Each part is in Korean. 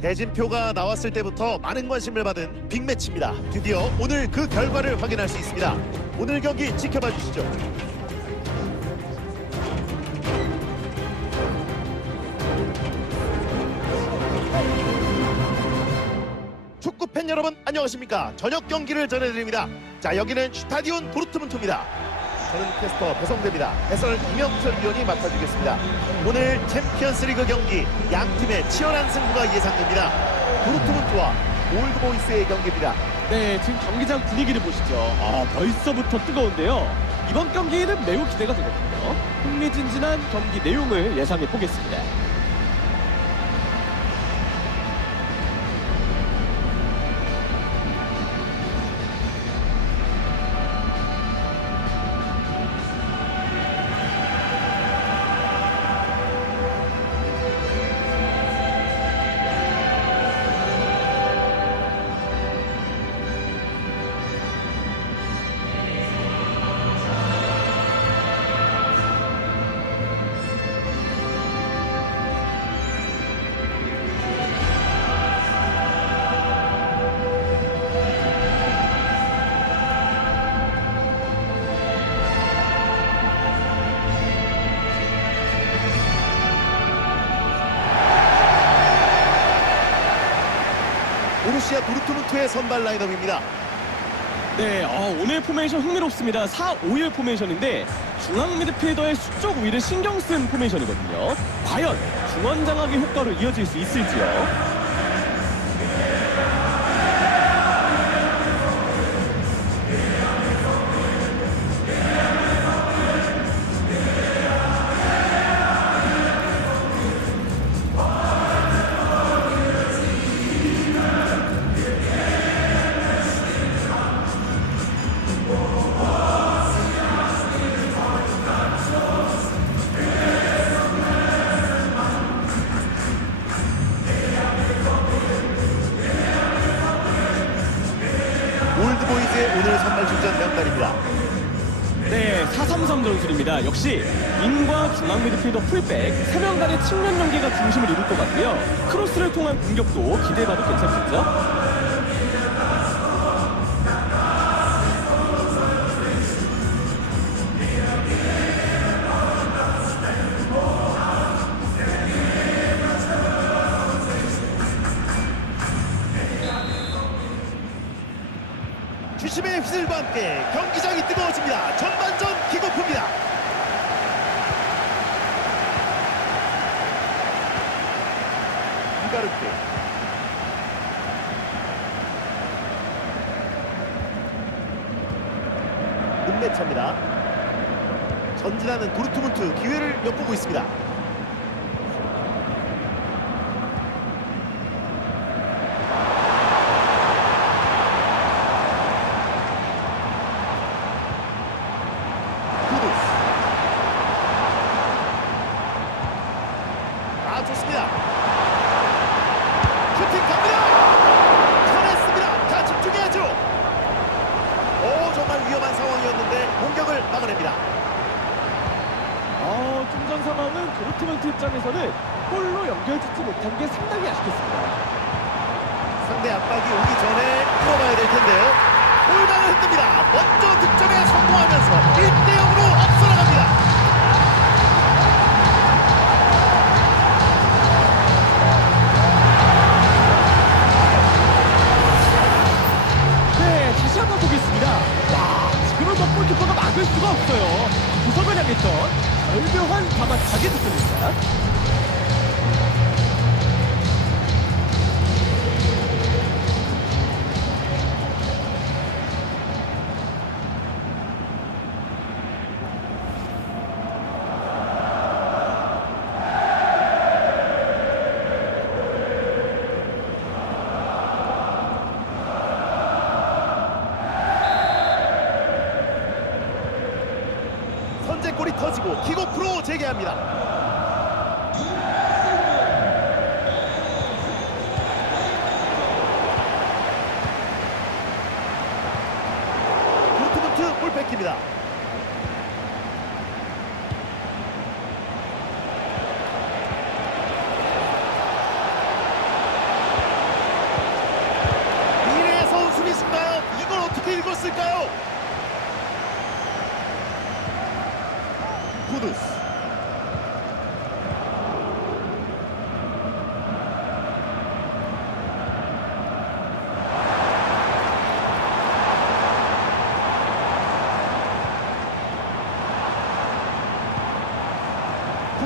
대진표가 나왔을 때부터 많은 관심을 받은 빅매치입니다. 드디어 오늘 그 결과를 확인할 수 있습니다. 오늘 경기 지켜봐 주시죠. 축구 팬 여러분 안녕하십니까? 저녁 경기를 전해드립니다. 자 여기는 슈타디온 도르트문트입니다. 저는 캐스터 배성대입니다. 해설 이명철 위원이 맡아주겠습니다. 오늘 챔피언스리그 경기 양 팀의 치열한 승부가 예상됩니다. 도르트문트와 올드보이스의 경기입니다. 네, 지금 경기장 분위기를 보시죠. 아, 벌써부터 뜨거운데요. 이번 경기는 매우 기대가 되거든요. 흥미진진한 경기 내용을 예상해 보겠습니다. 보루시아 도르트문트의 선발 라인업입니다. 네, 어, 오늘 포메이션 흥미롭습니다. 4-5일 포메이션인데 중앙 미드필더의 수적 우위를 신경 쓴 포메이션이거든요. 과연 중원 장악의 효과로 이어질 수 있을지요? 선발 출전 명단입니다. 네, 4-3-3 전술입니다. 역시 인과 중앙 미드필더 풀백 3명 간의 측면 연계가 중심을 이룰 것 같고요. 크로스를 통한 공격도 기대해봐도 괜찮겠죠? 이가르트 은매차입니다. 전진하는 도르트문트 기회를 엿보고 있습니다. 구두스 아 좋습니다 슈팅 갑니다 쳐냈습니다 자 집중해야죠 오 정말 위험한 상황이었는데 공격을 막아냅니다 어, 중전 상황은 도르트문트 입장에서는 골로 연결짓지 못한 게 상당히 아쉽겠습니다. 상대 압박이 오기 전에 풀어봐야 될 텐데요 골망을 흔듭니다 먼저 득점에 성공하면서 1대 0으로 앞서 나갑니다 네, 다시 한번 보겠습니다. 와, 지금은 뭐 골키퍼가 막을 수가 없어요. 구석을 향했던 절묘한 가마 자기 득점입니다. 뺏깁니다 쿠두스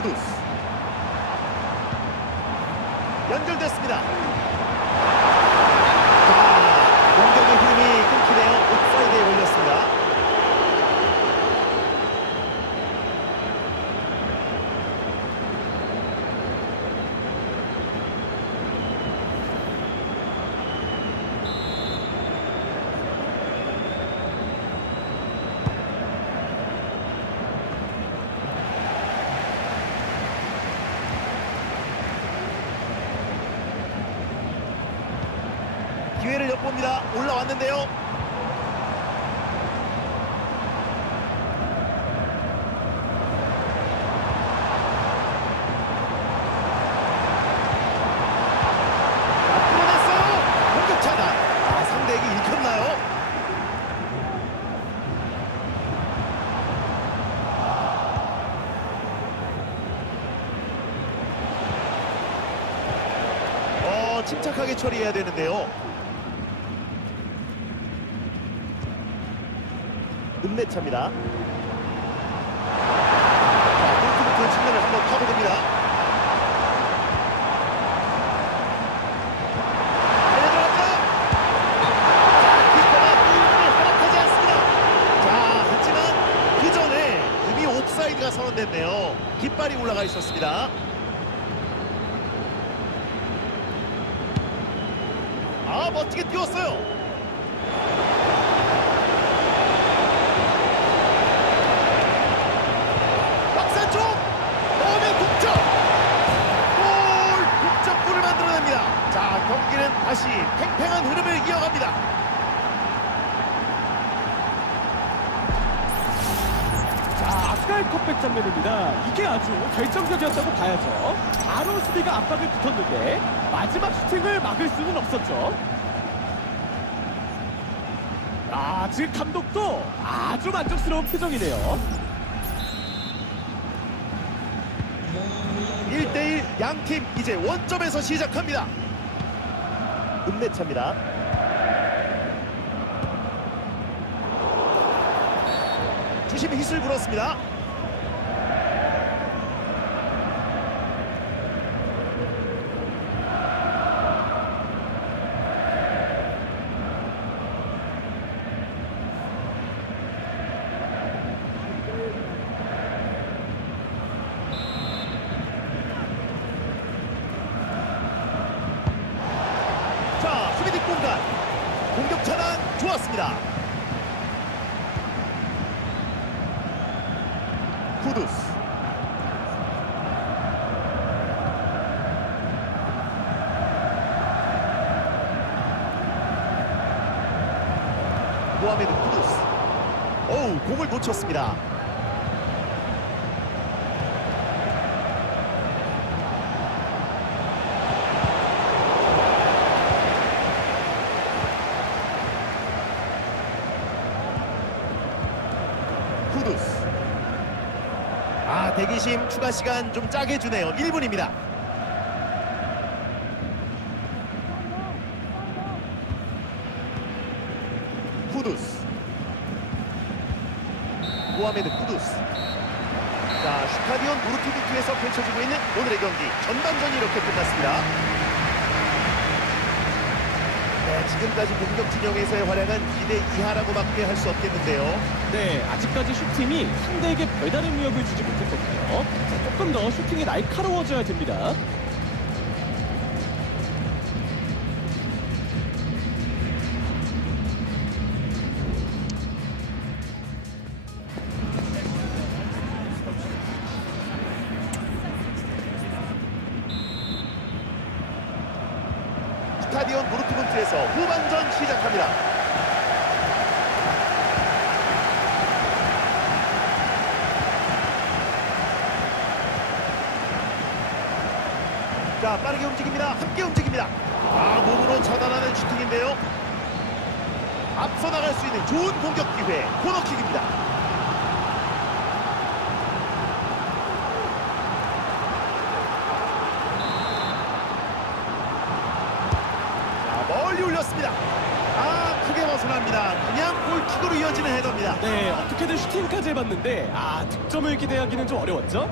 쿠두스 연결됐습니다. 자, 공격의 흐름이 끊기네요. 옵사이드에 걸렸습니다. 기회를 엿봅니다. 올라왔는데요. 아? 어, 침착하게 처리해야 되는데요. 읍내차입니다. 자, 골키부터 측면을 한번 하지만 그 옵사이드가 선언됐네요. 깃발이 올라가 있었습니다. 아, 멋지게 뛰었어요. 컵백 장면입니다. 이게 아주 결정적이었다고 봐야죠. 바로 수비가 압박을 붙었는데 마지막 슈팅을 막을 수는 없었죠. 아, 지금 감독도 아주 만족스러운 표정이네요. 1대1 양팀 이제 원점에서 시작합니다 읍내차입니다 주심이 휘슬 불었습니다 자 수비 뒷공간 공격 차단 좋았습니다. 쿠두스. 모하메드 쿠두스. 어우 공을 놓쳤습니다 쿠두스 아 대기심 추가 시간 좀 짜게 주네요. 1분입니다. 쿠두스. 모하메드 쿠두스. 자 슈타디온 무르투비투에서 펼쳐지고 있는 오늘의 경기. 전반전이 이렇게 끝났습니다 네, 지금까지 공격 진영에서의 활약은 기대 이하라고밖에 할 수 없겠는데요 네, 아직까지 슈팅이 상대에게 별다른 위협을 주지 못했거든요. 자, 조금 더 슈팅이 날카로워져야 됩니다. 시작합니다. 자 빠르게 움직입니다. 함께 움직입니다. 아 몸으로 차단하는 슈팅인데요. 앞서 나갈 수 있는 좋은 공격 기회 코너킥입니다. 골킥으로 이어지는 헤더입니다. 네, 어떻게든 슈팅까지 해봤는데 아 득점을 기대하기는 좀 어려웠죠.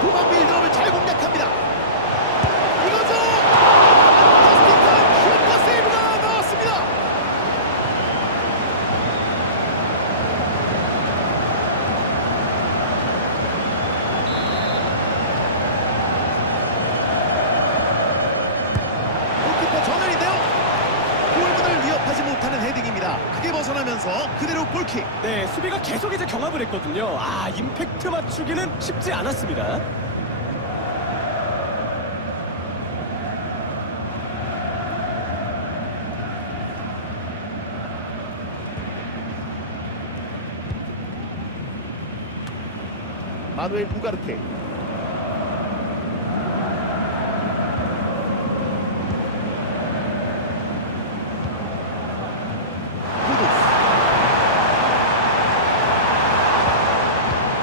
후반 빌드업을 잘 공략합니다. 이거죠. 저스틴 슈퍼 세이브가 나왔습니다. 골키퍼 전환인데요. 골문을 위협하지 못하는 헤딩입니다. 크게 벗어나면서 그대로 골킥. 네, 수비가 계속 이제 경합을 했거든요. 아 임팩트 맞추기는 쉽지 않았습니다. 마누엘 우가르테. 구두스.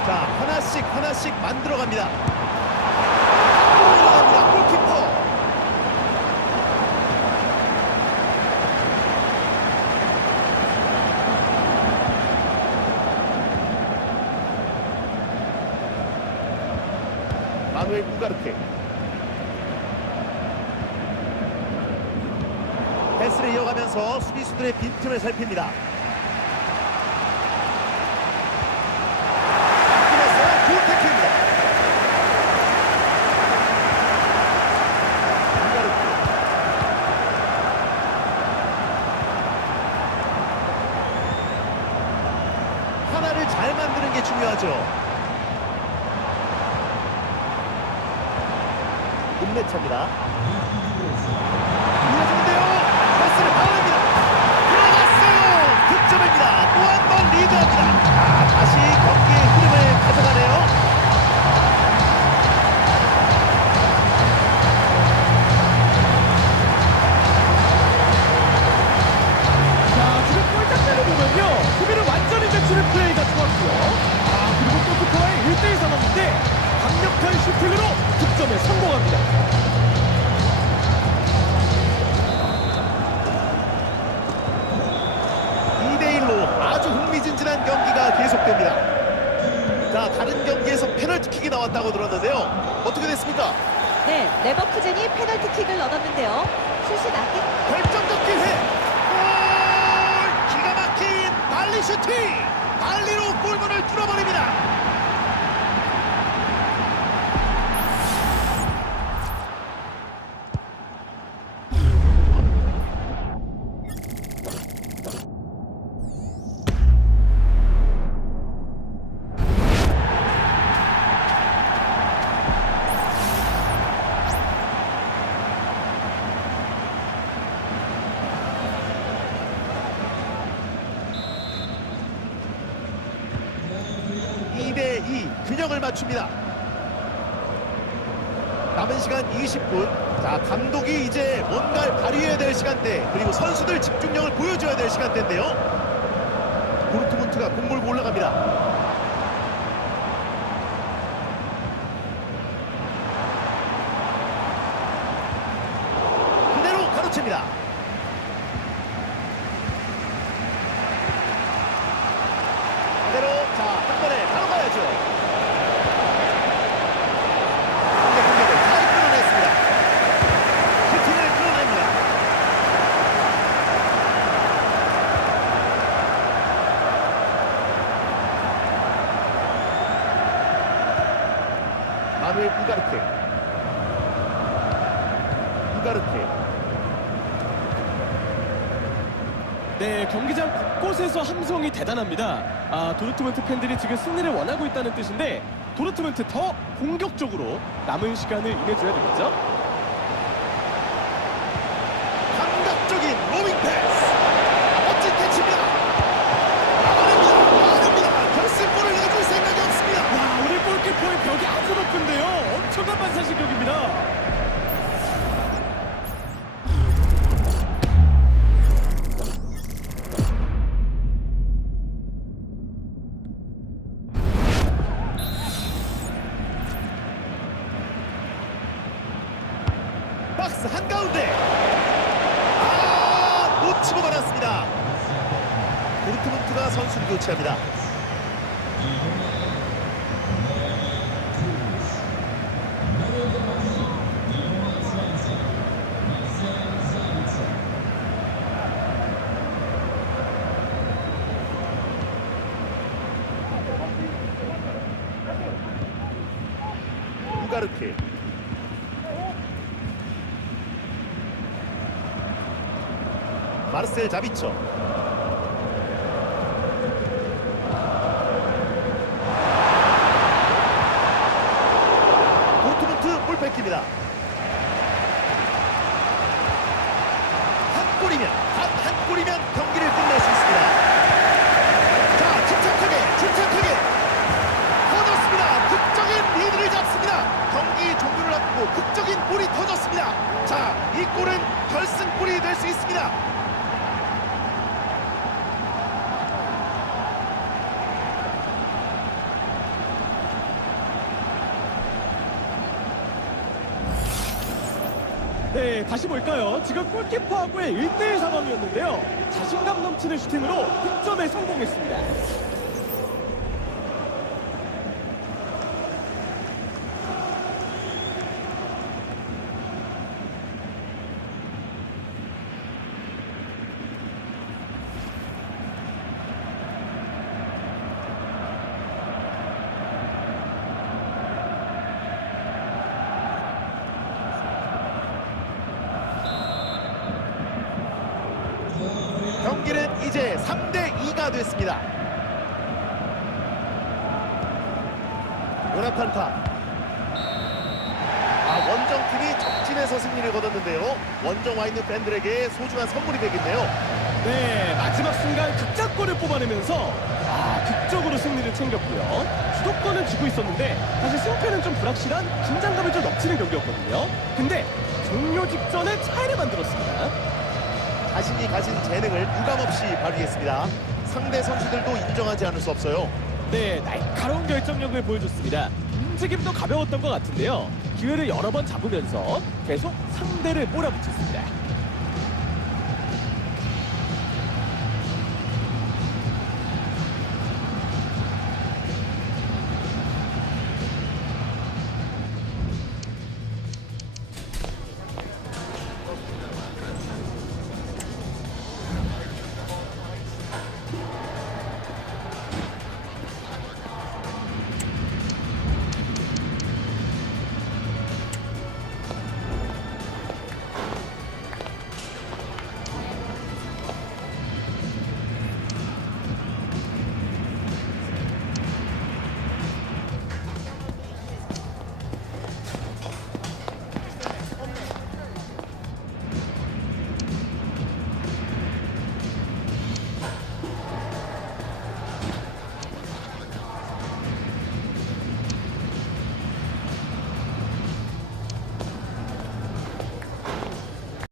자, 하나씩 하나씩 만들어갑니다. 들어갑니다. 골키퍼. 마누엘 우가르테. 패스를 이어가면서 수비수들의 빈틈을 살핍니다. 그래서 좋은 태클입니다. 우가르테. 하나를 잘 만드는 게 중요하죠. 인내차입니다. 이어지는데요. 패스를 파울합니다. 들어갔어요. 득점입니다. 또 한 번 리드합니다. 아, 다시 경기의 흐름을 가져가네요. 자, 지금 골짝대를 보면요. 수비를 완전히 제치는 플레이가 좋았고요. 아, 그리고 골키퍼와의 1대1 상황인데 강력한 슈팅으로 득점에 성공합니다. 이대 1로 아주 흥미진진한 경기가 계속됩니다. 자, 다른 경기에서 페널티킥이 나왔다고 들었는데요. 어떻게 됐습니까? 네, 레버쿠젠이 페널티킥을 얻었는데요. 슛이 낮게 결정적 기회! 골! 기가 막힌 발리 슈팅! 발리로 골문을 뚫어버립니다. 이대2 균형을 맞춥니다. 남은 시간 20분. 자, 감독이 이제 뭔가를 발휘해야 될 시간대, 그리고 선수들 집중력을 보여줘야 될 시간대인데요. 도르트문트가 공 몰고 올라갑니다. 그대로 가로챕니다. 그대로 자, 한 번에 바로 가야죠. 공격 공격을 잘 끌어냈습니다. 슈팅을 끌어냅니다. 마누엘 우가르테. 우가르테. 네, 경기장 곳곳에서 함성이 대단합니다. 아, 도르트문트 팬들이 지금 승리를 원하고 있다는 뜻인데 도르트문트 더 공격적으로 남은 시간을 임해줘야 되겠죠? 감각적인 로밍 패스. 멋진 캐치입니다. 막아냅니다. 막아냅니다. 결승골을 내줄 생각이 없습니다. 와, 오늘 골키퍼의 벽이 아주 높은데요. 엄청난 반사신경입니다. 박스 한가운데. 아 놓치고 말았습니다. 도르트문트가 선수를 교체합니다. 마르셀 자비처 도르트문트 볼 뺏깁니다 한 골이면 단한 골이면 경기를 끝낼 수 있습니다 자 침착하게 침착하게 터졌습니다. 극적인 리드를 잡습니다. 경기 종료를 앞두고 극적인 골이 터졌습니다. 자, 이 골은 결승골이 될 수 있습니다. 네, 다시 볼까요? 지금 골키퍼하고의 1대1 상황이었는데요. 자신감 넘치는 슈팅으로 득점에 성공했습니다. 경기는 이제 3대 2가 됐습니다. 요나탄 타. 아, 원정팀이 적진에서 승리를 거뒀는데요. 원정 와 있는 팬들에게 소중한 선물이 되겠네요. 네, 마지막 순간 극작골을 뽑아내면서 아, 극적으로 승리를 챙겼고요. 주도권은 쥐고 있었는데 사실 승패는 좀 불확실한 긴장감이 좀 넘치는 경기였거든요. 근데 종료 직전에 차이를 만들었습니다. 자신이 가진 재능을 유감없이 발휘했습니다. 상대 선수들도 인정하지 않을 수 없어요. 네, 날카로운 결정력을 보여줬습니다. 움직임도 가벼웠던 것 같은데요. 기회를 여러 번 잡으면서 계속 상대를 몰아붙였습니다.